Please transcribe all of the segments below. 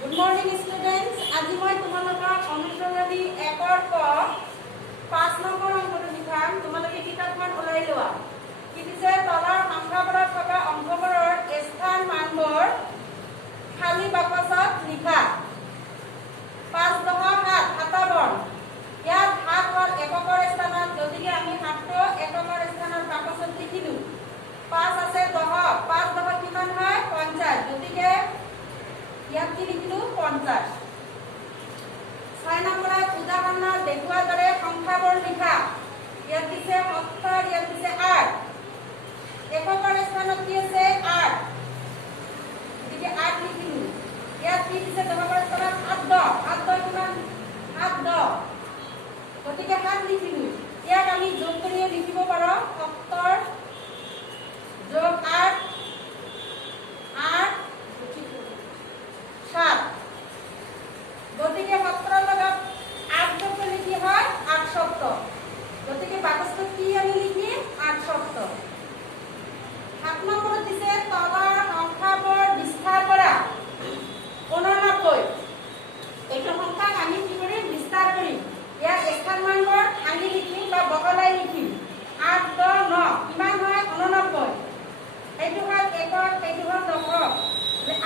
Good morning students. আজি মই তোমালোকক অনুশীলনী 1ৰ পৰা 5 নম্বৰ অংকটো লিখাম। তোমালোকে কিতাপখন ওলাই লোৱা। কি দিছে তলৰ সংখ্যাবোৰত থকা অংকবোৰৰ স্থান মানবোৰ খালী বাকচত লিখা। 5 10 7 57 ইয়াত 7 হ'ল এককৰ স্থানত, গতিকে আমি 7টো এককৰ স্থানৰ বাকচত লিখিলো। 5 আছে 10 5 10 কিমান হয় 50, গতিকে ইয়াত কি লিখিলো 50। 6 নম্বৰত উদাহৰণৰ দেখুওৱাৰ দৰে সংখ্যাবোৰ লিখা। ইয়াত দিছে 70, ইয়াত দিছে 8। এককৰ স্থানত কি আছে 8, গতিকে 8 লিখিলো। ইয়াত কি দিছে দশকৰ স্থানত 7 10 7 10 কিমান 7 10, গতিকে 7 লিখিলো। ইয়াক আমি যোগ কৰি লিখিব পাৰো 70 যোগ 8 8 7, গতিকে 70 লগত 8 যোগ কৰিলে কি হয় 78, গতিকে বাকচটো কি আমি লিখিম 78। 7 নম্বৰত দিছে তলৰ সংখ্যাবোৰ বিস্তাৰ কৰা। 89 এইটো সংখ্যাক আমি কি কৰিম বিস্তাৰ কৰিম। ইয়াৰ স্থান মানবোৰ ভাঙি লিখিম বা বহলাই লিখিম। 8 10 9 কিমান হয় 89, এইটো হ'ল একক, এইটো হ'ল দশক।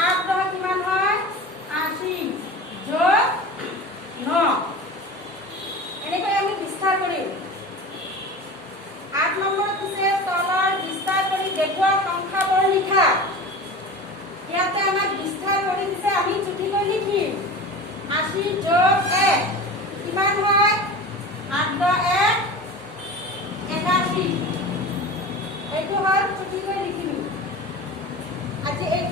8 10 কিমান হয় 80 যোগ 9, এনেকৈ আমি বিস্তাৰ কৰিম। 8 নম্বৰত দিছে তলৰ বিস্তাৰ কৰি দেখুওৱা সংখ্যাবোৰ লিখা। ইয়াতে আমাক বিস্তাৰ কৰি দিছে, আমি চুটিকৈ লিখিম। 80 যোগ 1 কিমান হয় 8 10 1 81, এইটো হ'ল চুটিকৈ লিখিলো। আজি এই